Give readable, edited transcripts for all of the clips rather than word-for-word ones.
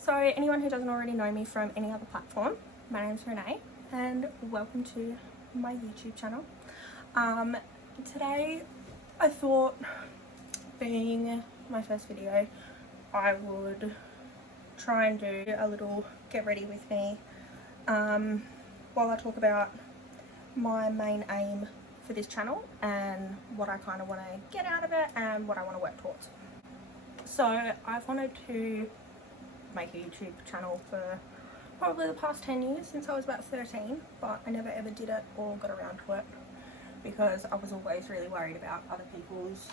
So anyone who doesn't already know me from any other platform, my name's Renee and welcome to my YouTube channel. Today I thought, being my first video, I would try and do a little get ready with me while I talk about my main aim for this channel and what I kind of want to get out of it and what I want to work towards. So I've wanted to make a YouTube channel for probably the past 10 years, since I was about 13, but I never ever did it or got around to it because I was always really worried about other people's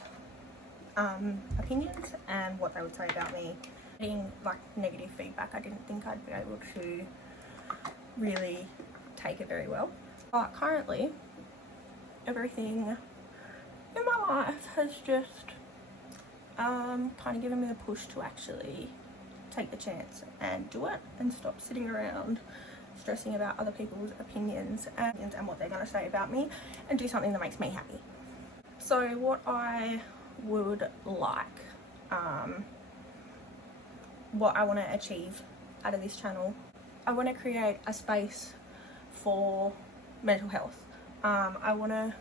opinions and what they would say about me. Getting like negative feedback, I didn't think I'd be able to really take it very well. But currently, everything in my life has just kind of given me a push to actually take the chance and do it and stop sitting around stressing about other people's opinions and what they're going to say about me, and do something that makes me happy. So what I would like, what I want to achieve out of this channel, I want to create a space for mental health. I want to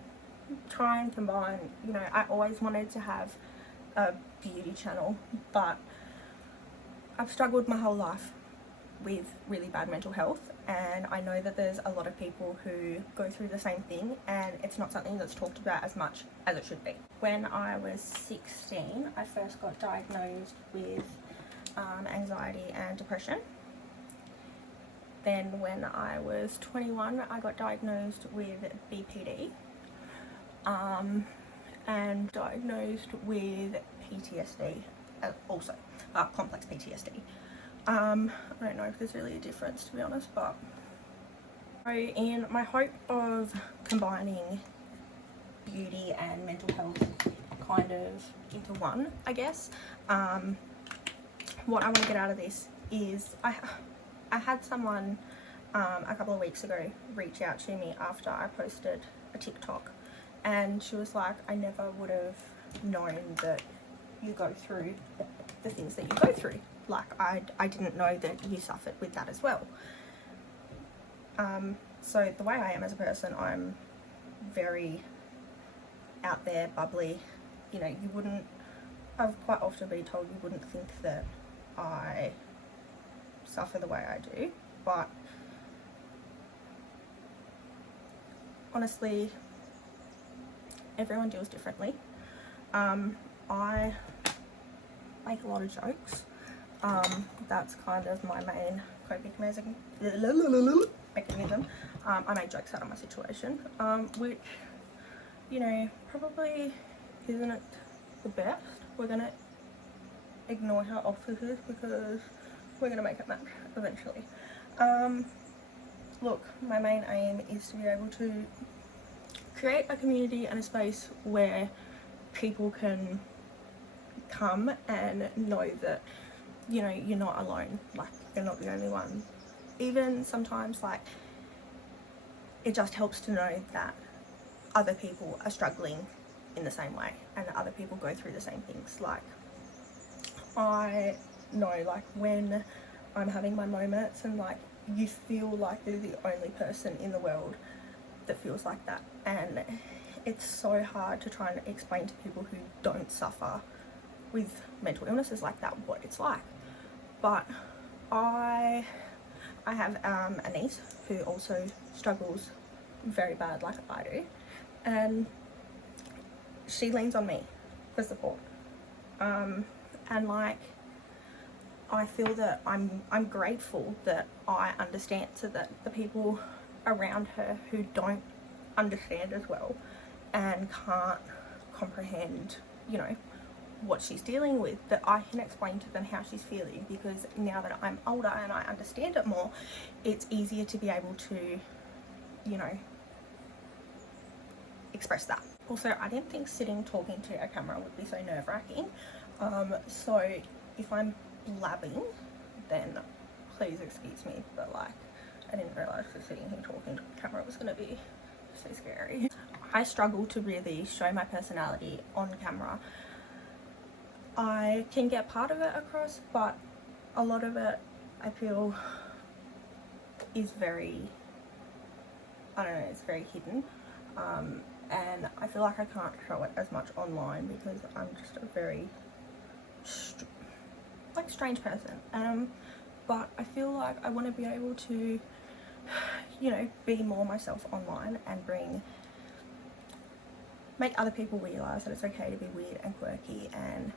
try and combine, you know, I always wanted to have a beauty channel, but I've struggled my whole life with really bad mental health, and I know that there's a lot of people who go through the same thing, and it's not something that's talked about as much as it should be. When I was 16, I first got diagnosed with anxiety and depression. Then when I was 21, I got diagnosed with BPD and diagnosed with PTSD also, complex PTSD. I don't know if there's really a difference, to be honest, but so in my hope of combining beauty and mental health kind of into one, I guess, what I want to get out of this is I had someone a couple of weeks ago reach out to me after I posted a TikTok, and she was like, I never would have known that you go through the things that you go through. Like, I didn't know that you suffered with that as well. So the way I am as a person, I'm very out there, bubbly. You know, you wouldn't, I've quite often been told you wouldn't think that I suffer the way I do, but honestly, everyone deals differently. I make a lot of jokes. That's kind of my main coping mechanism. I make jokes out of my situation, which, you know, probably isn't the best. We're gonna ignore how awful it is because we're gonna make it match eventually. Look, my main aim is to be able to create a community and a space where people can come and know that, you know, you're not alone, like you're not the only one. Even sometimes, like, it just helps to know that other people are struggling in the same way and that other people go through the same things. Like, I know, like, when I'm having my moments and like you feel like you're the only person in the world that feels like that, and it's so hard to try and explain to people who don't suffer with mental illnesses like that what it's like. But I have a niece who also struggles very bad like I do, and she leans on me for support, and like, I feel that I'm grateful that I understand, so that the people around her who don't understand as well and can't comprehend, you know, what she's dealing with, that I can explain to them how she's feeling, because now that I'm older and I understand it more, it's easier to be able to, you know, express that. Also, I didn't think sitting talking to a camera would be so nerve-wracking, so if I'm blabbing, then please excuse me, but like, I didn't realise that sitting here talking to a camera was going to be so scary. I struggle to really show my personality on camera. I can get part of it across, but a lot of it I feel is very, I don't know, it's very hidden, and I feel like I can't show it as much online because I'm just a very strange person, but I feel like I want to be able to, you know, be more myself online and make other people realise that it's okay to be weird and quirky and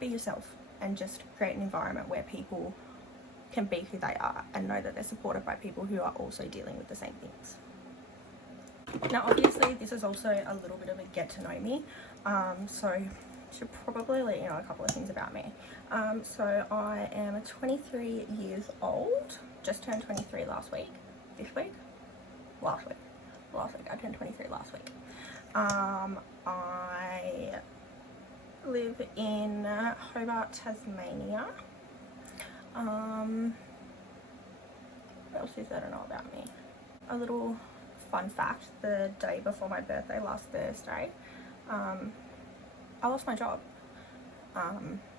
be yourself, and just create an environment where people can be who they are and know that they're supported by people who are also dealing with the same things. Now obviously this is also a little bit of a get to know me, so I should probably let you know a couple of things about me. So I am 23 years old, just turned 23 last week. Last week I turned 23 last week. I live in Hobart, Tasmania. What else is there to know about me? A little fun fact: the day before my birthday, last Thursday, I lost my job.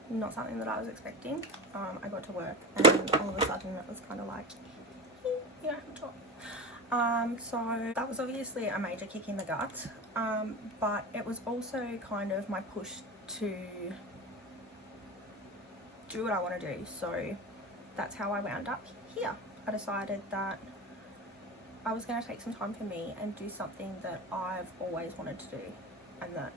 Not something that I was expecting. I got to work and all of a sudden it was kind of like, you don't have a job. So that was obviously a major kick in the guts, but it was also kind of my push to do what I want to do. So that's how I wound up here. I decided that I was going to take some time for me and do something that I've always wanted to do, and that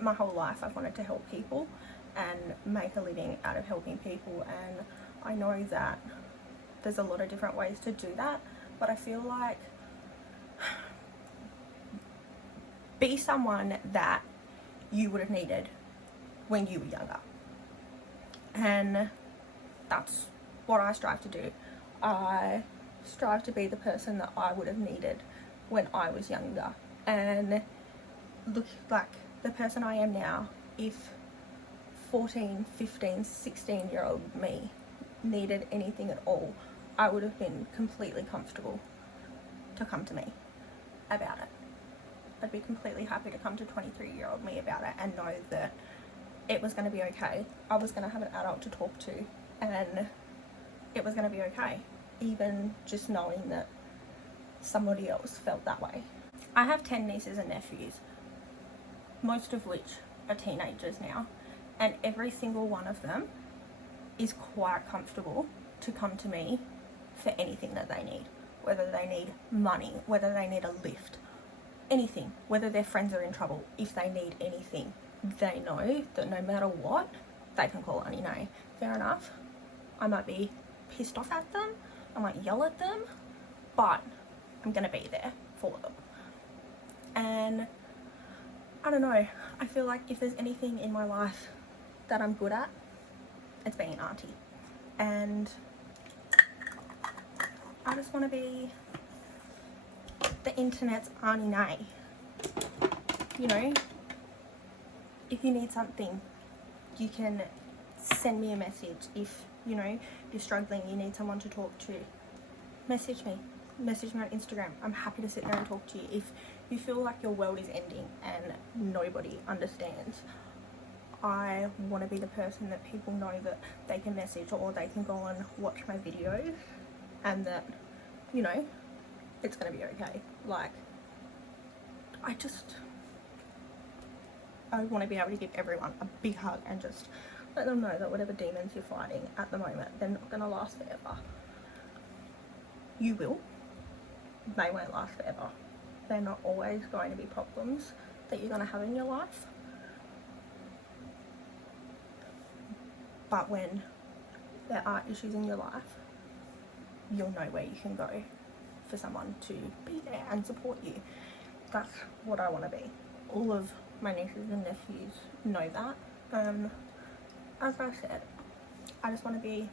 my whole life I've wanted to help people and make a living out of helping people. And I know that there's a lot of different ways to do that, but I feel like be someone that you would have needed when you were younger, and that's what I strive to do. I strive to be the person that I would have needed when I was younger, and look like the person I am now. If 14, 15, 16-year-old me needed anything at all, I would have been completely comfortable to come to me about it. I'd be completely happy to come to 23-year-old me about it and know that it was going to be okay. I was going to have an adult to talk to, and it was going to be okay, even just knowing that somebody else felt that way. I have 10 nieces and nephews, most of which are teenagers now, and every single one of them is quite comfortable to come to me for anything that they need, whether they need money, whether they need a lift, anything, whether their friends are in trouble. If they need anything, they know that no matter what, they can call Auntie Renee. Fair enough, I might be pissed off at them, I might yell at them, but I'm gonna be there for them. And I don't know, I feel like if there's anything in my life that I'm good at, it's being an auntie. And I just want to be the internet's Auntie Renee. You know, if you need something, you can send me a message. If, you know, you're struggling, you need someone to talk to, message me on Instagram. I'm happy to sit there and talk to you. If you feel like your world is ending and nobody understands, I want to be the person that people know that they can message, or they can go and watch my videos, and that, you know, it's going to be okay. Like, I want to be able to give everyone a big hug and just let them know that whatever demons you're fighting at the moment, they're not going to last forever. You will. They won't last forever. They're not always going to be problems that you're going to have in your life. But when there are issues in your life, you'll know where you can go for someone to be there and support you. That's what I want to be. All of my nieces and nephews know that. As I said, I just want to be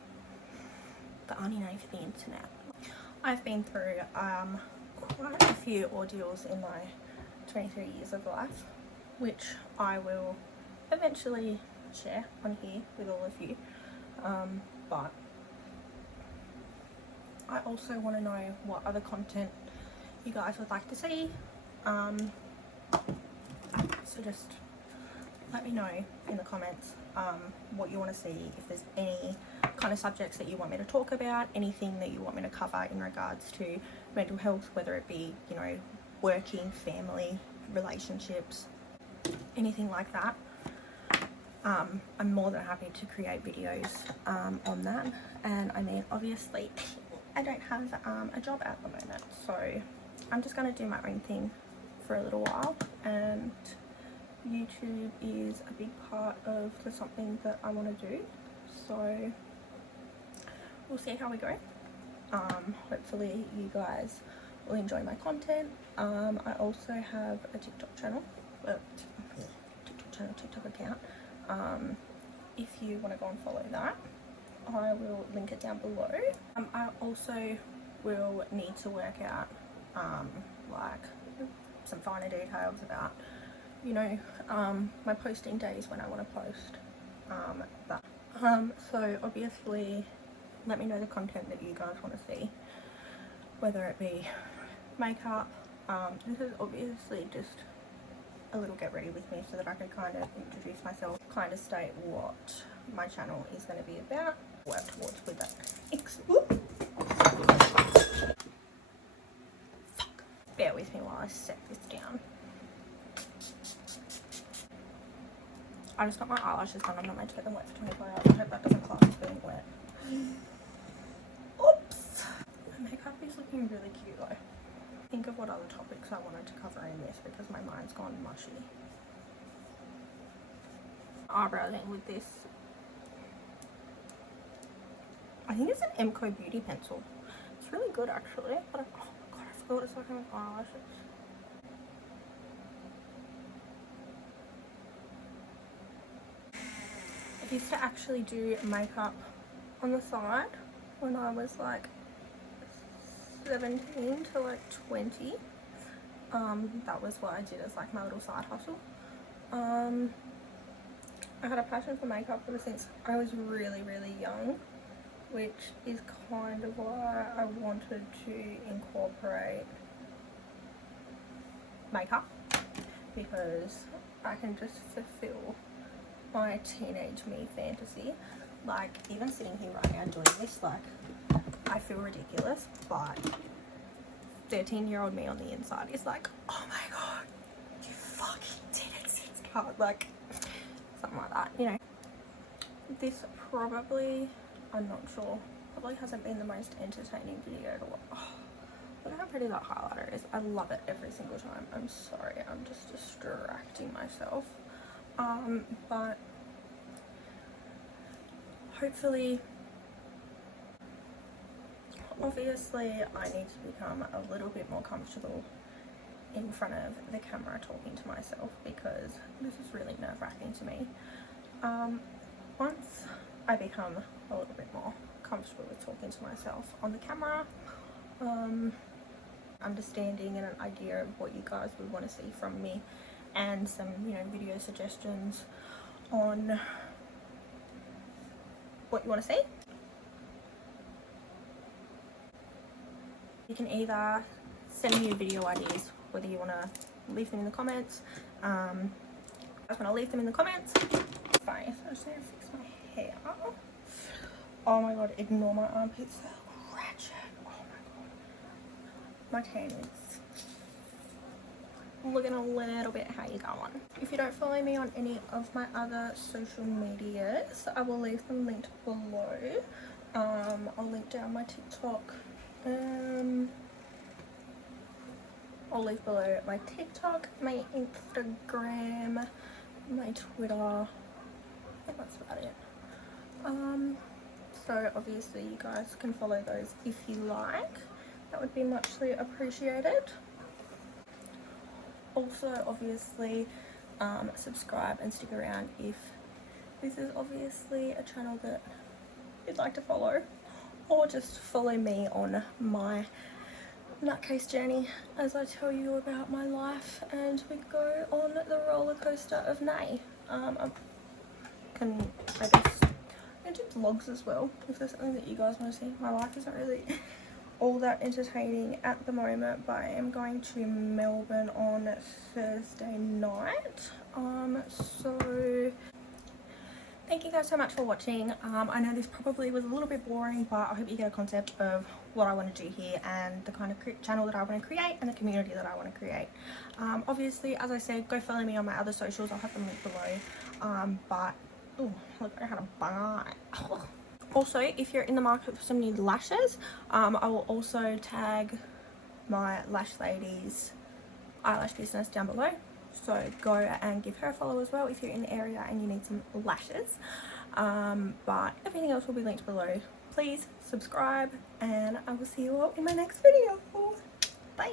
the Auntie Renee for the internet. I've been through quite a few ordeals in my 23 years of life, which I will eventually share on here with all of you, but I also want to know what other content you guys would like to see, so just let me know in the comments what you want to see. If there's any kind of subjects that you want me to talk about, anything that you want me to cover in regards to mental health, whether it be, you know, working, family, relationships, anything like that. I'm more than happy to create videos on that. And I mean, obviously I don't have a job at the moment, so I'm just going to do my own thing for a little while, and YouTube is a big part of something that I want to do, so we'll see how we go. Hopefully you guys will enjoy my content. I also have a TikTok channel, TikTok account. If you want to go and follow that, I will link it down below. I also will need to work out like some finer details about, you know, my posting days when I want to post so obviously let me know the content that you guys want to see, whether it be makeup. This is obviously just a little get ready with me so that I can kind of introduce myself, kind of state what my channel is going to be about, work towards with that. Fuck. Bear with me while I set this down. I just got my eyelashes done. I'm not meant to get them wet for 24 hours. I hope that doesn't class as being wet. Oops. My makeup is looking really cute though. Think of what other topics I wanted to cover in this because my mind's gone mushy. Eyebrowing with this. I think it's an Emco Beauty pencil. It's really good actually, but oh my god, I forgot what it's like with eyelashes. I used to actually do makeup on the side when I was like 17 to like 20. That was what I did as like my little side hustle. I had a passion for makeup ever since I was really young, which is kind of why I wanted to incorporate makeup, because I can just fulfill my teenage me fantasy. Like, even sitting here right now doing this, like, I feel ridiculous, but 13-year-old me on the inside is like, oh my god, you fucking did it, sister. Like, something like that, you know. This probably, I'm not sure, probably hasn't been the most entertaining video to watch. Oh, look at how pretty that highlighter is. I love it every single time. I'm sorry, I'm just distracting myself. But hopefully, obviously I need to become a little bit more comfortable in front of the camera talking to myself, because this is really nerve-wracking to me. Once I become a little bit more comfortable with talking to myself on the camera, understanding and an idea of what you guys would want to see from me, and some, you know, video suggestions on what you want to see. You can either send me your video ideas, whether you want to leave them in the comments. I just want to leave them in the comments. Fine, so I just need to fix my hair. Oh my god, ignore my armpits, they're ratchet. Oh my god. My tan is looking a little bit how you going. If you don't follow me on any of my other social medias, I will leave them linked below. I'll link down my TikTok. I'll leave below my TikTok, my Instagram, my Twitter. I think that's about it. So obviously you guys can follow those if you like. That would be muchly appreciated. Also, obviously, subscribe and stick around if this is obviously a channel that you'd like to follow, or just follow me on my nutcase journey as I tell you about my life and we go on the roller coaster of Nay. I guess I can do vlogs as well if there's something that you guys want to see. My life isn't really all that entertaining at the moment, but I am going to Melbourne on Thursday night. So thank you guys so much for watching. I know this probably was a little bit boring, but I hope you get a concept of what I want to do here and the kind of channel that I want to create and the community that I want to create. Obviously, as I said, go follow me on my other socials. I'll have them linked below. But oh, look, I had a bite. Also, if you're in the market for some new lashes, I will also tag my lash lady's eyelash business down below, so go and give her a follow as well if you're in the area and you need some lashes. But everything else will be linked below. Please subscribe, and I will see you all in my next video. Bye.